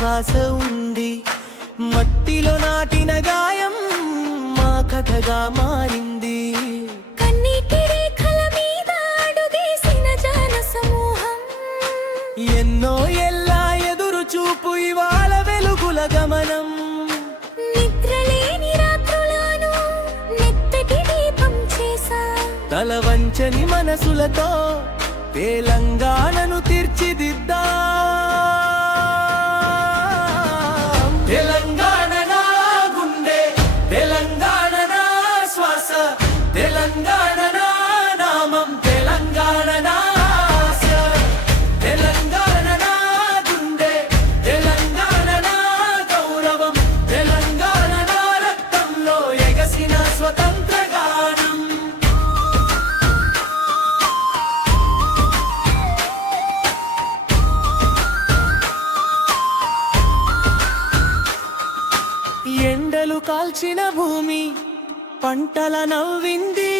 శ్వాస ఉంది. మట్టిలో నాటిన గాయం మా కథగా మారింది. కన్నీటి రేఖల మీద అడుగేసిన జన సమూహం, ఎన్నో ఏళ్ళ ఎదురు చూపు ఇవాళ వెలుగుల గమనం. నిద్రలేని రాత్రులను నెత్తటి దీపం చేసా, తల వంచని మనసులతో తెలంగాణను తీర్చిదిద్దా. తెలంగాణ నా గుండె, తెలంగాణ నా శ్వాస, తెలంగాణ నా నామం, తెలంగాణ నా ఆశ. తెలంగాణ నా గుండె, తెలంగాణ నా గౌరవం, తెలంగాణ నా రక్తంలో ఎగసిన స్వతంత్ర గానం. ఎండలు కాల్చిన భూమి పంటల నవ్వింది.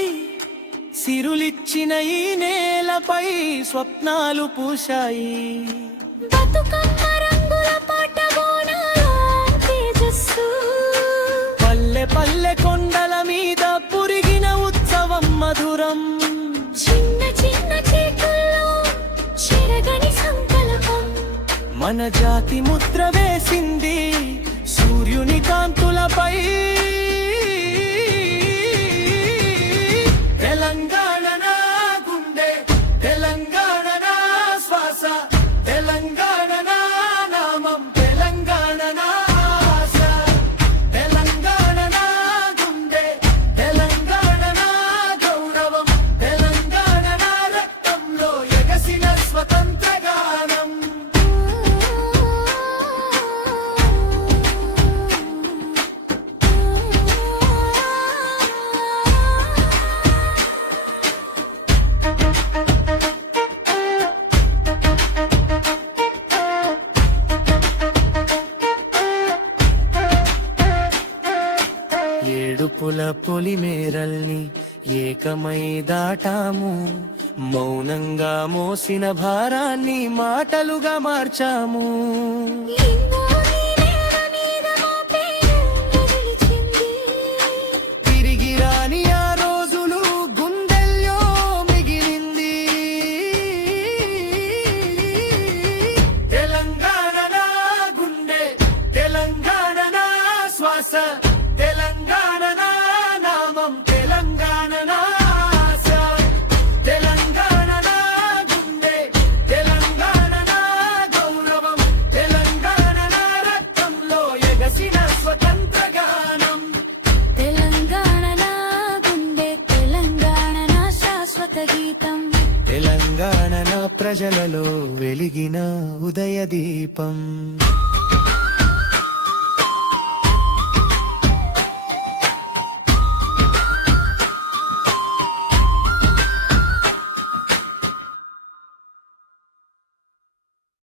సిరులిచ్చిన ఈ నేలపై స్వప్నాలు పూశాయి. బతుకమ్మ రంగుల పాట బోనాలో తేజస్సు, పల్లె పల్లె కొండల మీద పురిగిన ఉత్సవం మధురం. చిన్న చిన్న చేతుల్లో చెరగని సంకల్పం, మన జాతి ముద్ర వేసింది సూర్యుని కాంతులపై. తెలంగాణ నా గుండె, తెలంగాణ నా శ్వాస, తెలంగాణ నా నామం, తెలంగాణ నా ఆశ. తెలంగాణ నా గుండె, తెలంగాణ నా గౌరవం, తెలంగాణ నా రక్తంలో ఎగసిన స్వతంత్ర గానం. ఏడుపుల పొలిమేరల్ని ఏకమై దాటాము. మౌనంగా మోసిన భారాన్ని మాటలుగా మార్చాము. ఎన్నో నీవేల మీద మోపే నిలిచింది, తిరిగి రాని ఆ రోజులు గుండెల్లో మిగిలింది. తెలంగాణ నా గుండె, తెలంగాణ నా శ్వాస, తెలంగాణ నా నామం, తెలంగాణ నా ఆశ. తెలంగాణ నా గుండె, తెలంగాణ నా గౌరవం, తెలంగాణ నా రక్తంలో ఎగసిన స్వతంత్ర గానం. తెలంగాణ నా గుండె, తెలంగాణ నా శాశ్వత గీతం, తెలంగాణ నా ప్రజలలో వెలిగిన ఉదయ దీపం.